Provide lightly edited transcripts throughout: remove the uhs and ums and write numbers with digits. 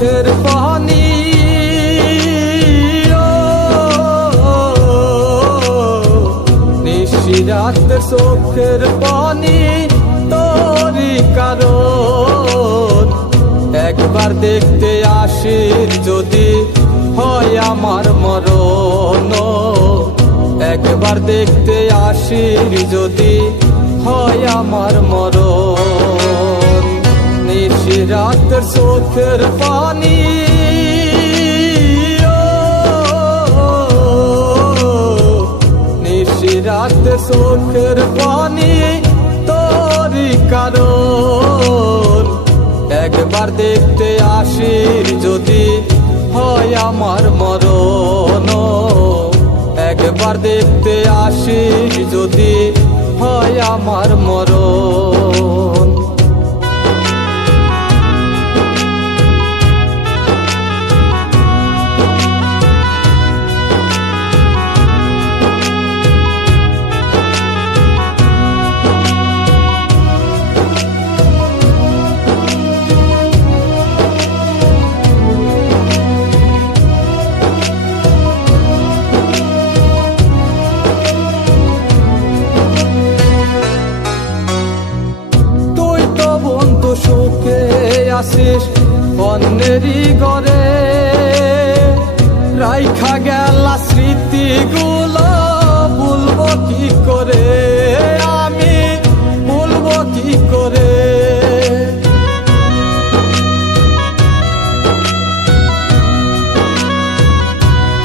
চোখের পানি নিশিরাতের চোখের পানি তোরই কারণ একবার দেখতে আসির যদি হয় আমার মরণ একবার দেখতে আসির যদি হয় আমার মরণ নিশিরাতের চোখের পানি নিশিরাতের চোখের পানি তোরই কারণ একবার দেখতে আসির যদি হয় আমার মরণ একবার দেখতে আসির যদি হয় আমার মরণ সুখে আসিস অন্যেরই ঘরে রাইখা গেলা স্মৃতিগুলো ভুলবো কি করে আমি ভুলবো কি করে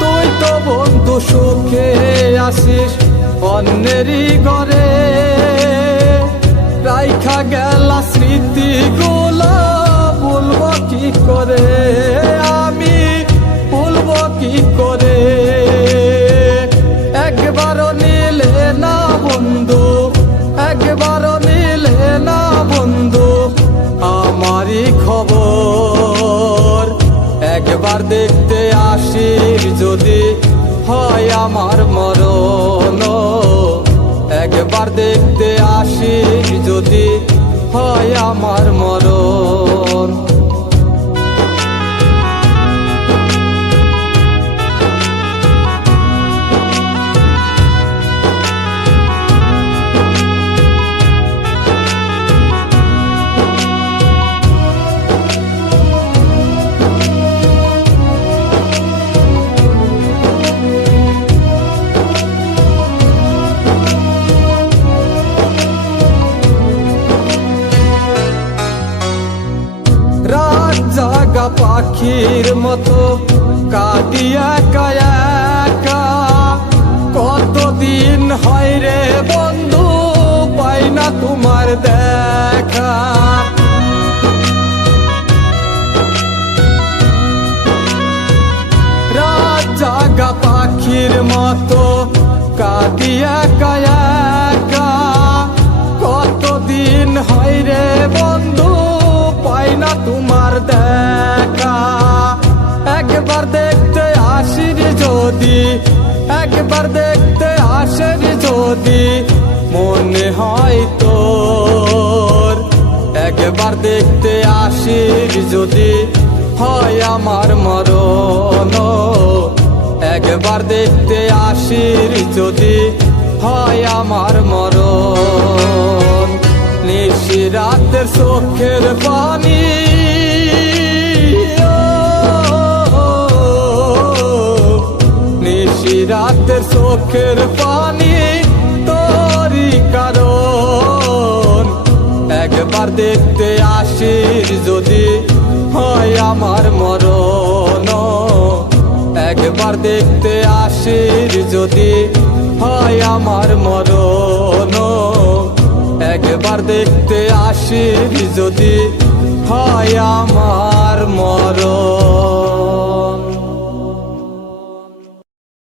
তুই তো বন্ধু সুখে আসিস অন্যেরই ঘরে রাইখা গেলা স্মৃতিগুলো ভুলবো কি করে আমি ভুলবো কি করে একবারও নিলে না বন্ধু একবারও নিলে না বন্ধু আমারই খবর একবার দেখতে আসির যদি হয় আমার মরণ একবার দেখতে আসির যদি হয় আমার মরণ জাগা পাখির মতো কাটিয়া কায়াকা কতদিন হয় রে বন্ধু পাই না তোমার দেখা রাত জাগা পাখির মতো কাটিয়া কায়াকা কতদিন হয় রে বন্ধু পাই না তোমার দেখা একবার দেখতে আসির যদি একবার দেখতে আসির যদি মনে হয় তোর একবার দেখতে আসির যদি হয় আমার মরণ একবার দেখতে আসির যদি হয় আমার মরণ নিশিরাতের চোখের পানি নিশিরাতের চোখের পানি তোরই কারণ একবার দেখতে আসির যদি হয় আমার মরণ একবার দেখতে আসির যদি হয় আমার মরণ একবার দেখতে আসির যদি হয় আমার মরণ।